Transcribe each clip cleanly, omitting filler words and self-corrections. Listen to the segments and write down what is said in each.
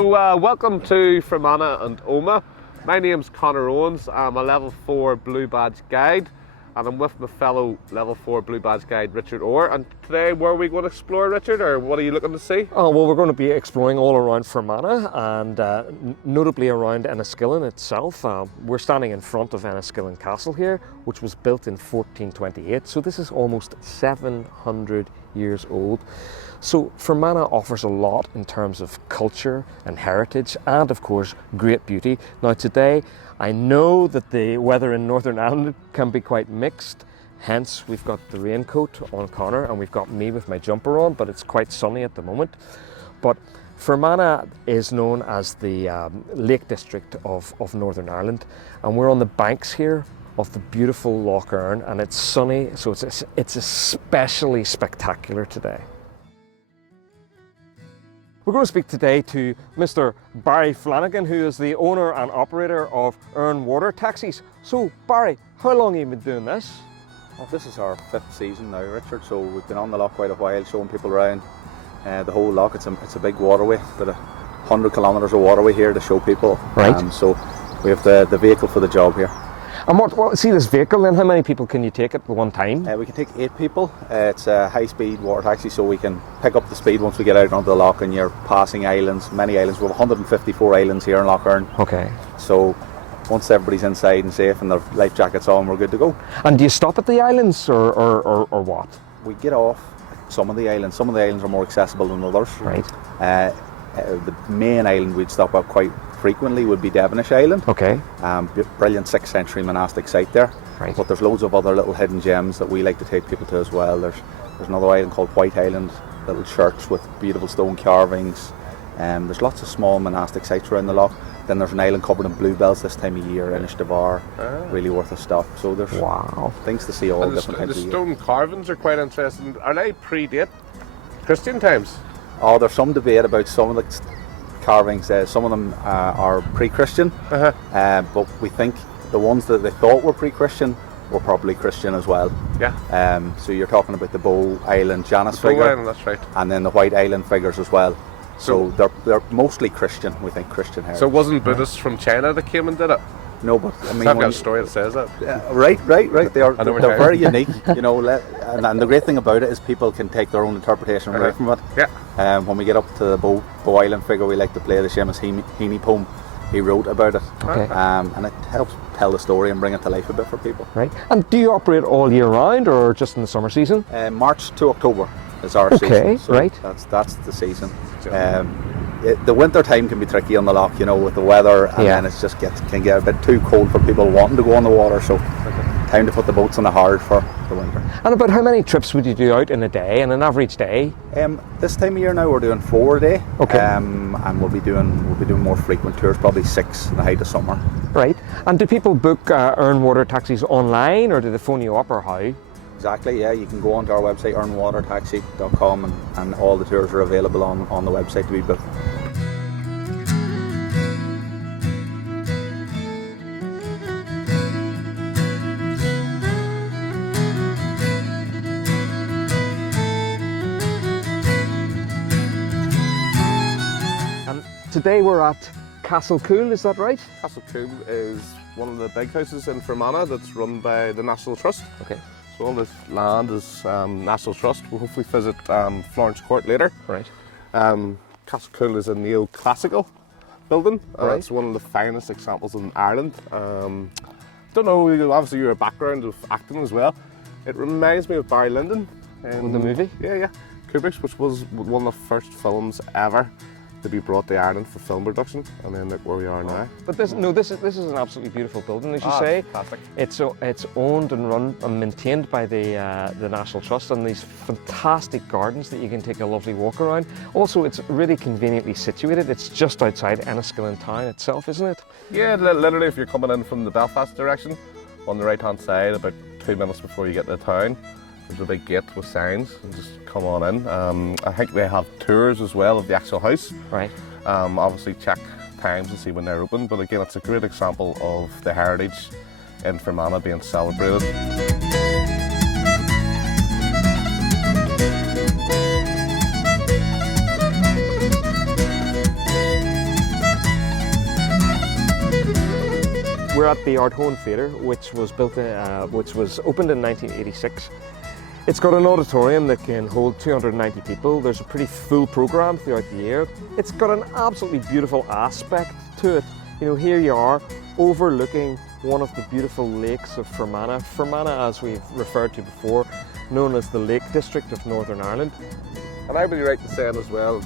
So welcome to Fermanagh and Omagh. My name's Conor Owens. I'm a level 4 Blue Badge guide and I'm with my fellow level 4 Blue Badge guide Richard Orr. And today, where are we going to explore, Richard, or what are you looking to see? Oh, well, we're going to be exploring all around Fermanagh and notably around Enniskillen itself. We're standing in front of Enniskillen Castle here, which was built in 1428, so this is almost 700 years old. So Fermanagh offers a lot in terms of culture and heritage and of course great beauty. Now today I know that the weather in Northern Ireland can be quite mixed, hence we've got the raincoat on Conor and we've got me with my jumper on, but it's quite sunny at the moment. But Fermanagh is known as the Lake District of Northern Ireland, and we're on the banks here of the beautiful Loch Erne, and it's sunny, so it's especially spectacular today. We're going to speak today to Mr. Barry Flanagan, who is the owner and operator of Erne Water Taxis. So Barry, how long have you been doing this? Well, this is our 5th season now, Richard, so we've been on the loch quite a while, showing people around the whole loch. It's a big waterway, about 100 kilometres of waterway here to show people. Right. So we have the vehicle for the job here. And what see this vehicle then, how many people can you take at one time? We can take 8 people. It's a high-speed water taxi, so we can pick up the speed once we get out onto the loch and you're passing islands, many islands. We have 154 islands here in Loch Erne. Okay. So once everybody's inside and safe and their life jackets on, we're good to go. And do you stop at the islands or what? We get off some of the islands. Some of the islands are more accessible than others. Right. The main island we'd stop at quite frequently would be Devonish Island. Okay. Brilliant 6th century monastic site there. Right. But there's loads of other little hidden gems that we like to take people to as well. There's another island called White Island, little church with beautiful stone carvings. There's lots of small monastic sites around the loch. Then there's an island covered in bluebells this time of year, Inishdevar, really worth a stop. So there's things to see all different times of the year. stone carvings are quite interesting. Are they predate Christian times? Oh, there's some debate about some of the carvings. Some of them are pre-Christian, but we think the ones that they thought were pre-Christian were probably Christian as well. Yeah. So you're talking about the Bow Island Janus Bow figure, Island, that's right. and then the White Island figures as well. So they're mostly Christian. We think Christian heritage. So it wasn't Buddhists from China that came and did it? No, but I mean, I've got a story that says that. Right. They're very unique, you know. And the great thing about it is people can take their own interpretation away from it. Yeah. When we get up to the Bow Island figure, we like to play the Seamus Heaney poem he wrote about it. Okay. And it helps tell the story and bring it to life a bit for people. Right. And do you operate all year round or just in the summer season? March to October is our season. Okay, So right. That's the season. The winter time can be tricky on the loch, you know, with the weather, and then it just can get a bit too cold for people wanting to go on the water. So time to put the boats on the hard for the winter. And about how many trips would you do out in a day, in an average day? This time of year now we're doing 4 a day. Okay. And we'll be doing more frequent tours, probably 6 in the height of summer. Right. And do people book Erne Water Taxis online, or do they phone you up, or how? Exactly, yeah. You can go onto our website, ernewatertaxi.com, and all the tours are available on the website to be booked. And today we're at Castle Coon, is that right? Castle Coon is one of the big houses in Fermanagh that's run by the National Trust. Okay. So all this land is National Trust. We'll hopefully visit Florence Court later. Right. Castle Coon is a neoclassical building. Right. It's one of the finest examples in Ireland. Don't know, obviously your background of acting as well. It reminds me of Barry Lyndon. In the movie? Yeah. Kubrick's, which was one of the first films ever to be brought to Ireland for film production, and then look where we are now. But this is an absolutely beautiful building, as you say. Fantastic. It's owned and run and maintained by the National Trust, and these fantastic gardens that you can take a lovely walk around. Also, it's really conveniently situated. It's just outside Enniskillen town itself, isn't it? Yeah, literally if you're coming in from the Belfast direction, on the right hand side, about 2 minutes before you get to the town, there's a big gate with signs, and just come on in. I think they have tours as well of the actual house. Right. Obviously check times and see when they're open, but again it's a great example of the heritage in Fermanagh being celebrated. we're at the Ardhone Theatre, which was opened in 1986. It's got an auditorium that can hold 290 people. There's a pretty full programme throughout the year. It's got an absolutely beautiful aspect to it. You know, here you are overlooking one of the beautiful lakes of Fermanagh. Fermanagh, as we've referred to before, known as the Lake District of Northern Ireland. And I would be right in saying as well,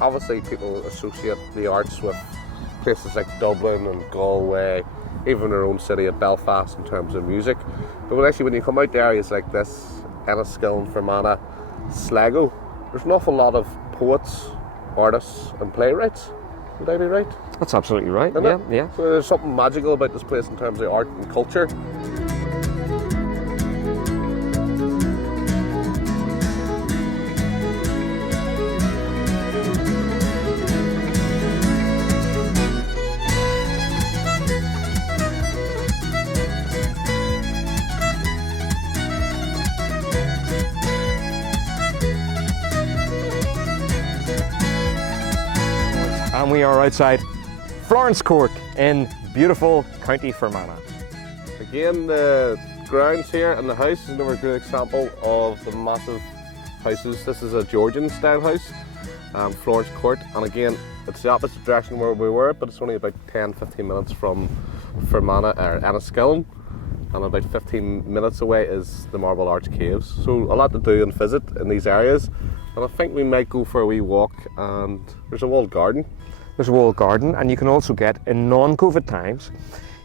obviously people associate the arts with places like Dublin and Galway, even our own city of Belfast in terms of music. But actually when you come out to areas like this, Enniskillen, Fermanagh, Sligo, there's an awful lot of poets, artists and playwrights. Would I be right? That's absolutely right, Isn't yeah, it? yeah. So there's something magical about this place in terms of art and culture. And we are outside Florence Court in beautiful County Fermanagh. Again, the grounds here and the house is another good example of the massive houses. This is a Georgian style house, Florence Court, and again it's the opposite direction where we were, but it's only about 10-15 minutes from Fermanagh or Enniskillen, and about 15 minutes away is the Marble Arch Caves. So a lot to do and visit in these areas, and I think we might go for a wee walk, and there's a walled garden. There's a walled garden, and you can also get, in non-COVID times,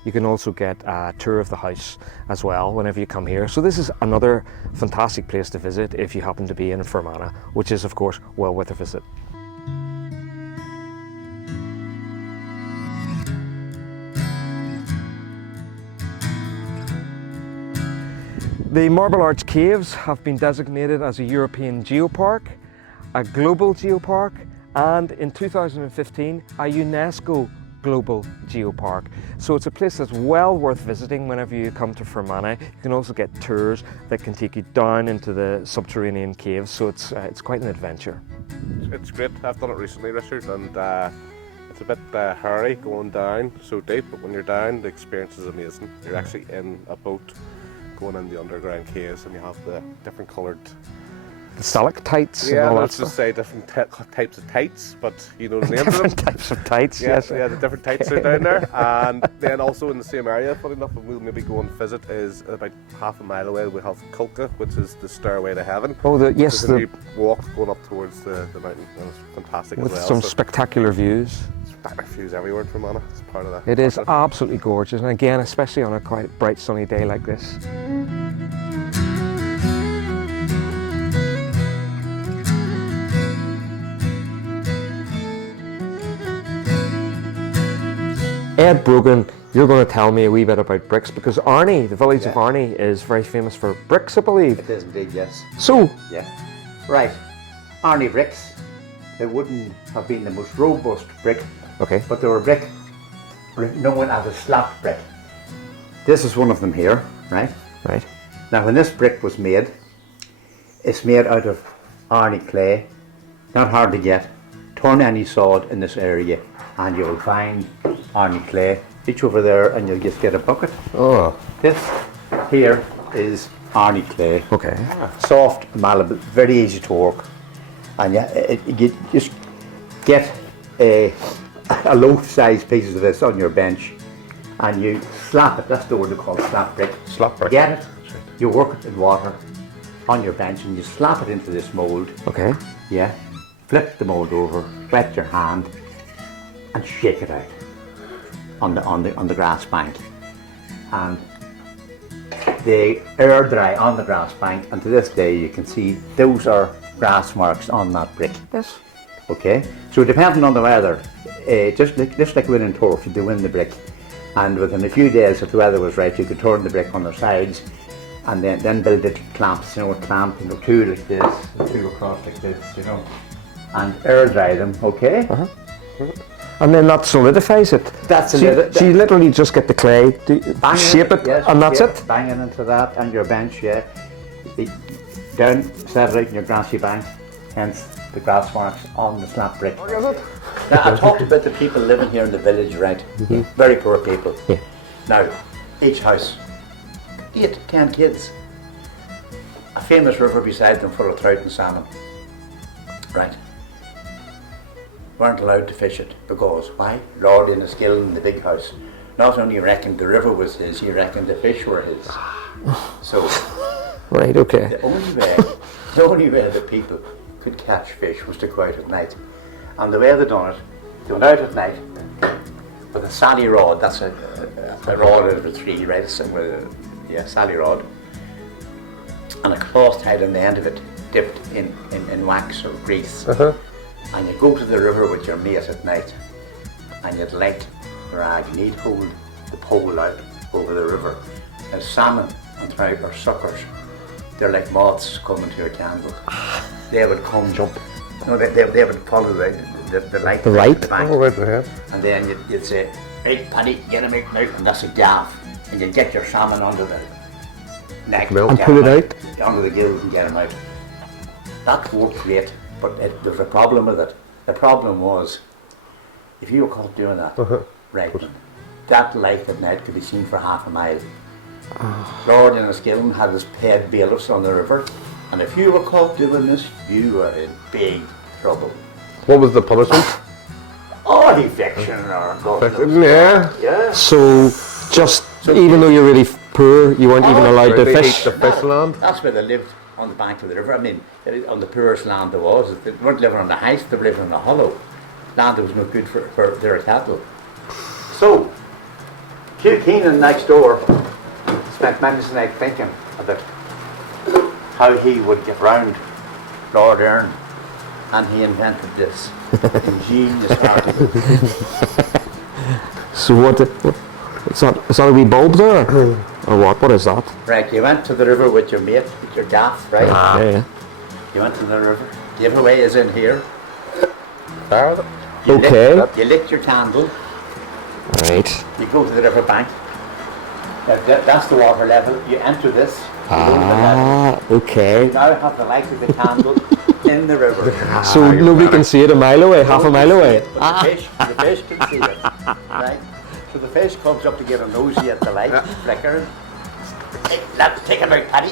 you can also get a tour of the house as well whenever you come here. So this is another fantastic place to visit if you happen to be in Fermanagh, which is of course well worth a visit. The Marble Arch Caves have been designated as a European Geopark, a Global Geopark, and in 2015 a UNESCO Global Geopark. So it's a place that's well worth visiting whenever you come to Fermanagh. You can also get tours that can take you down into the subterranean caves, so it's quite an adventure. It's great. I've done it recently, Richard, and it's a bit hairy going down so deep, but when you're down the experience is amazing. You're actually in a boat going in the underground caves, and you have the different coloured Stalactites yeah, and all that let's stuff. just say different types of tights, but you know the names of them. Different types of tights, yes. Yeah, the different tights are down there. And then also in the same area, funny enough, we'll maybe go and visit is about half a mile away we have Culca, which is the Stairway to Heaven. Oh, yes, the deep walk going up towards the mountain, and it's fantastic with as well. some So spectacular views. spectacular views everywhere in Fermanagh. It's part of that. It is absolutely gorgeous, and again, especially on a quite bright sunny day like this. Ed Brogan, you're going to tell me a wee bit about bricks, because Erne, the village of Erne, is very famous for bricks, I believe. It is indeed, yes. So, Yeah. Right. Erne bricks, they wouldn't have been the most robust brick, okay, but they were a brick known as a slap brick. This is one of them here, right? right. Now when this brick was made, it's made out of Erne clay, not hard to get. Turn any sod in this area and you'll find Erne clay. Reach over there and you'll just get a bucket. Oh, This here is Erne clay. okay. Soft, malleable, very easy to work. And you just get a loaf-sized pieces of this on your bench and you slap it. That's the word they call slap brick. Slap brick. Get it, you work it in water on your bench and you slap it into this mould. Okay. Yeah. Flip the mould over, wet your hand and shake it out on the grass bank. And they air dry on the grass bank, and to this day you can see those are grass marks on that brick. Yes. Okay, so depending on the weather, just like winning turf, you do win the brick, and within a few days, if the weather was right, you could turn the brick on their sides, and then build it clamps. You know, a clamp, you know, two like this, and two across like this, you know, and air dry them. Okay. And then that solidifies it. That's so you literally just get the clay, shape it, yes, and that's yeah, it. Bang it into that and your bench, yeah. Down, set it out in your grassy bank, hence the grass marks on the slap brick. Now, I talked about the people living here in the village, right? Very poor people. Yeah. Now, each house, 8, 10 kids. A famous river beside them full of trout and salmon. Right. Weren't allowed to fish it because why? Lord Enniskillen, the big house, not only reckoned the river was his, he reckoned the fish were his. So, Right, okay. the only way that people could catch fish was to go out at night. And the way they done it, they went out at night with a sally rod, that's a rod out of a tree, right? Sally rod. And a cloth tied on the end of it, dipped in wax or grease. And you go to the river with your mate at night, and you'd light the rag, and he'd hold the pole out over the river. And salmon and trout are suckers. They're like moths coming to a candle. They would come jump. No, they would follow the light. The light? The bank. Oh, right ahead. And then you'd say, right, Paddy, get him out now, and that's a gaff. And you'd get your salmon under the neck. And pull it out? Under the gills and get him out. That worked great, but there was a problem with it. The problem was, if you were caught doing that, right, that light at night could be seen for half a mile. Lord Enniskillen had his paid bailiffs on the river, and if you were caught doing this, you were in big trouble. What was the punishment? Oh, eviction or God. Yeah. Yeah. So, even though you're really poor, you weren't even allowed to They fish? eat the fish land. That's where they lived, on the bank of the river. I mean, on the poorest land there was. They weren't living on the heights, they were living on the hollow. Land that was no good for their cattle. So, Hugh Keenan next door spent many a night thinking about how he would get round Lord Erne, and he invented this ingenious argument. So it's not a wee bulb there? Or what? What is that? Right, you went to the river with your mate, with your gaff, right? Yeah. You went to the river. The giveaway is in here. Okay. You lit your candle. Right. You go to the river bank. That's the water level. You enter this. You go to the level. Okay. You now have the light of the candle in the river. So nobody can see it a mile away, half a mile away? But the fish can see it. Right? So the fish comes up to get a nosy at the light, flickering. Hey, let's take him out, Paddy.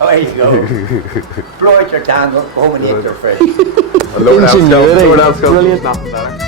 Away you go. Blow out your candle, go home and eat your fish. Lord else Ingenuity. goes, Brilliant. nothing better.